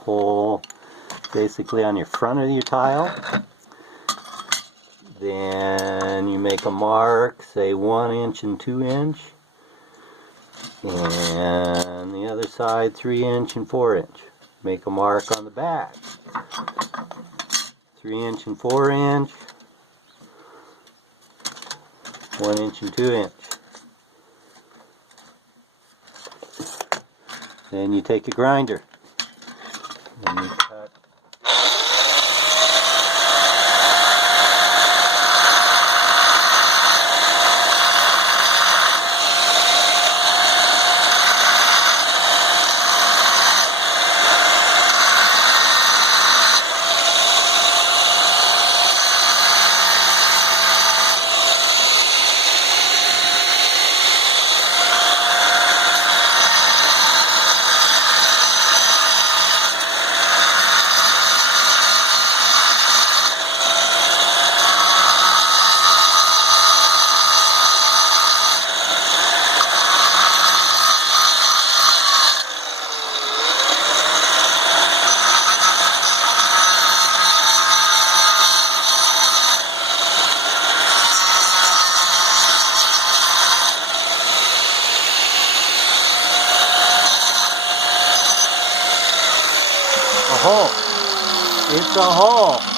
hole basically on your front of your tile. Then you make a mark, say 1 inch and 2 inch. And the other side 3 inch and 4 inch. Make a mark on the back. 3 inch and 4 inch. 1 inch and 2 inch. Then you take a grinder and you cut. A hole. It's a hole.